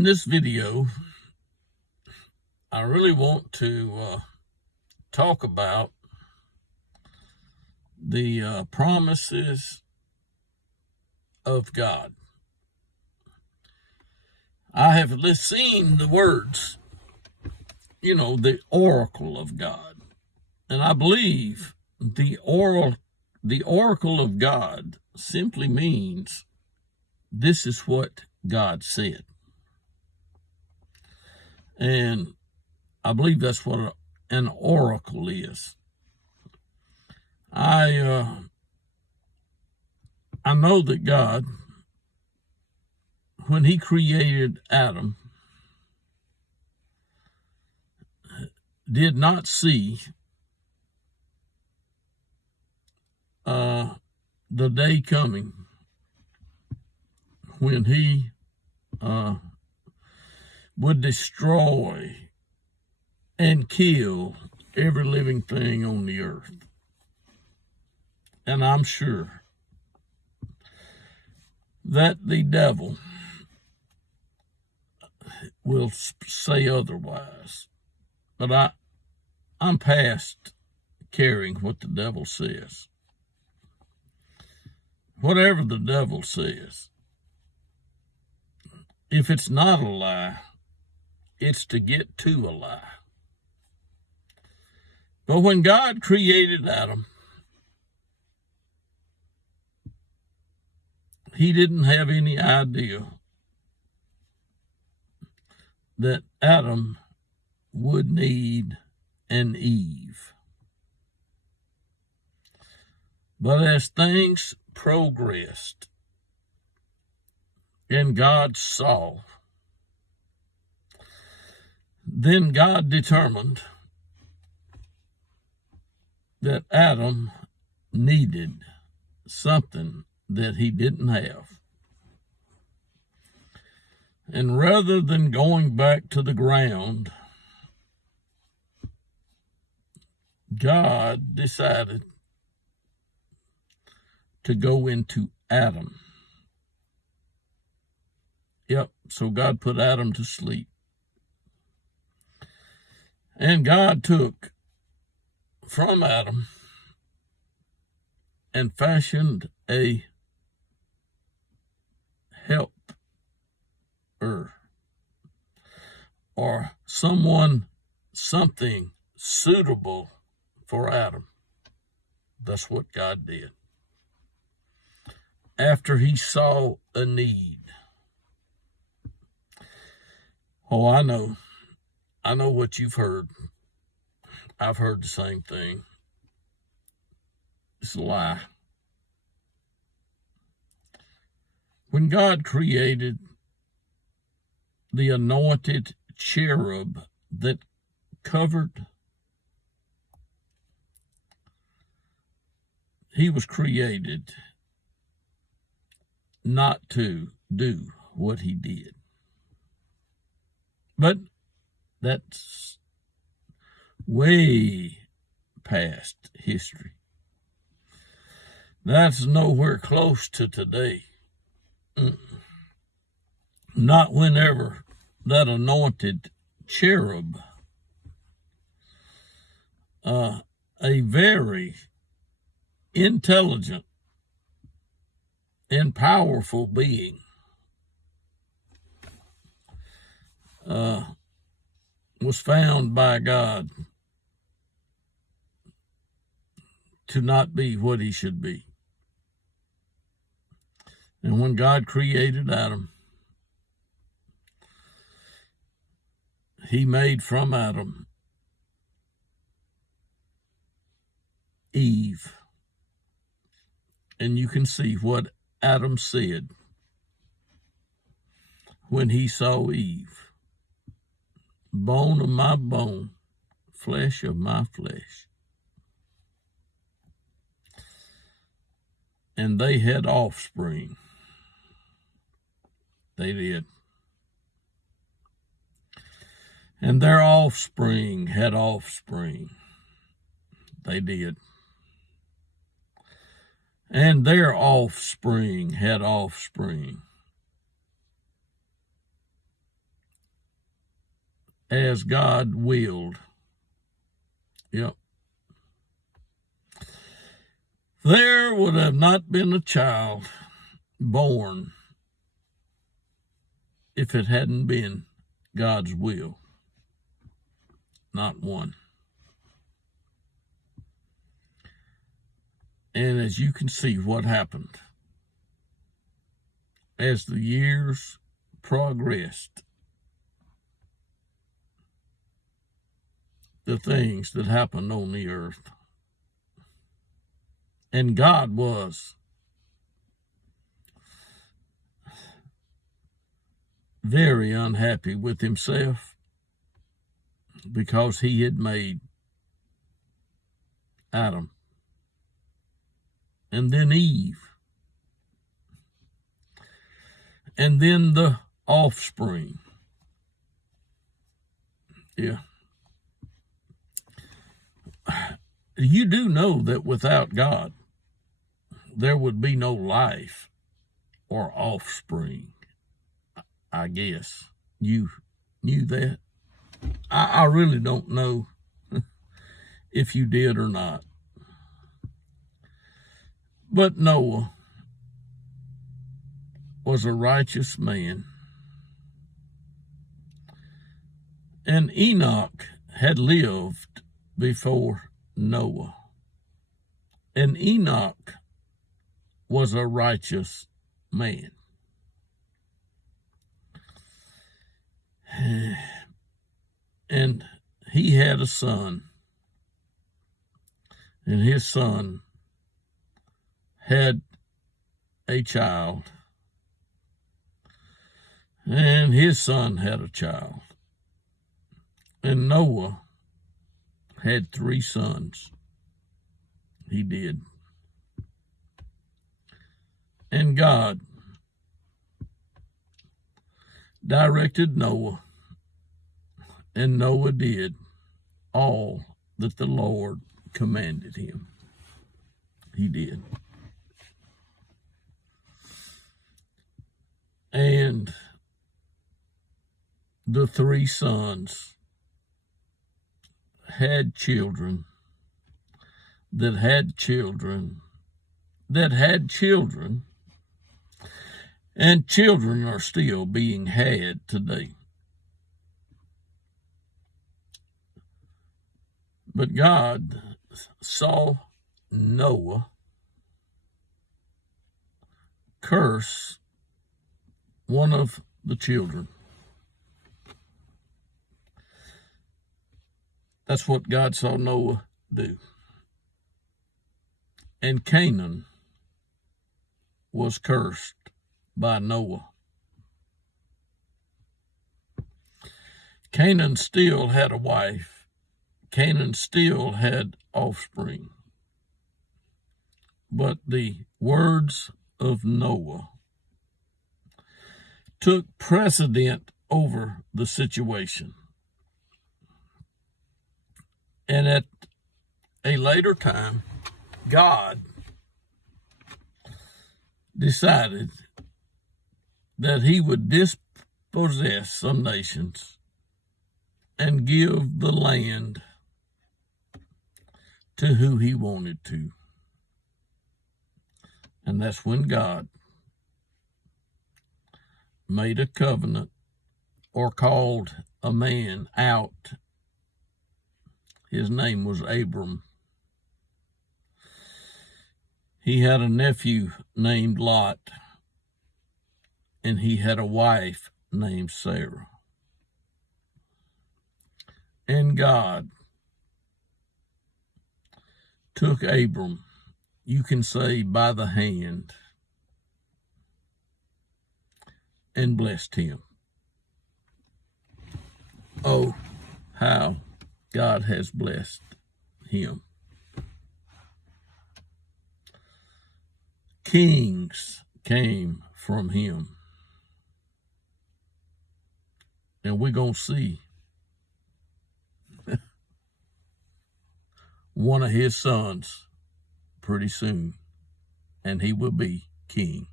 In this video, I really want to talk about the promises of God. I have seen the words, the oracle of God. And I believe the oracle of God simply means this is what God said. And I believe that's what an oracle is. I know that God, when he created Adam, did not see the day coming when he would destroy and kill every living thing on the earth. And I'm sure that the devil will say otherwise. But I'm past caring what the devil says. Whatever the devil says, if it's not a lie, it's to get to a lie. But when God created Adam, he didn't have any idea that Adam would need an Eve. But as things progressed and God saw, then God determined that Adam needed something that he didn't have. And rather than going back to the ground, God decided to go into Adam. Yep, so God put Adam to sleep. And God took from Adam and fashioned a helper or something suitable for Adam. That's what God did. After he saw a need. Oh, I know what you've heard. I've heard the same thing. It's a lie. When God created the anointed cherub that covered, he was created not to do what he did. But that's way past history. That's nowhere close to today. Not whenever that anointed cherub, a very intelligent and powerful being, was found by God to not be what he should be. And when God created Adam, he made from Adam Eve. And you can see what Adam said when he saw Eve. Bone of my bone, flesh of my flesh. And they had offspring. They did. And their offspring had offspring. They did. And their offspring had offspring. as God willed. Yep. There would have not been a child born if it hadn't been God's will. Not one. And as you can see what happened, as the years progressed, the things that happened on the earth. And God was very unhappy with himself because he had made Adam and then Eve and then the offspring. Yeah. You do know that without God, there would be no life or offspring. I guess you knew that. I really don't know if you did or not. But Noah was a righteous man. And Enoch had lived before Noah. And Enoch was a righteous man. And he had a son. And his son had a child. And his son had a child. And Noah had 3 sons. He did. And God directed Noah, and Noah did all that the Lord commanded him. He did. And the 3 sons had children that had children that had children, and children are still being had today. But God saw Noah curse one of the children. That's what God saw Noah do. And Canaan was cursed by Noah. Canaan still had a wife. Canaan still had offspring. But the words of Noah took precedent over the situation. And at a later time, God decided that he would dispossess some nations and give the land to who he wanted to. And that's when God made a covenant or called a man out. His name was Abram. He had a nephew named Lot, and he had a wife named Sarah. And God took Abram, you can say by the hand, and blessed him. Oh, how God has blessed him. Kings came from him. And we're going to see one of his sons pretty soon, and he will be king.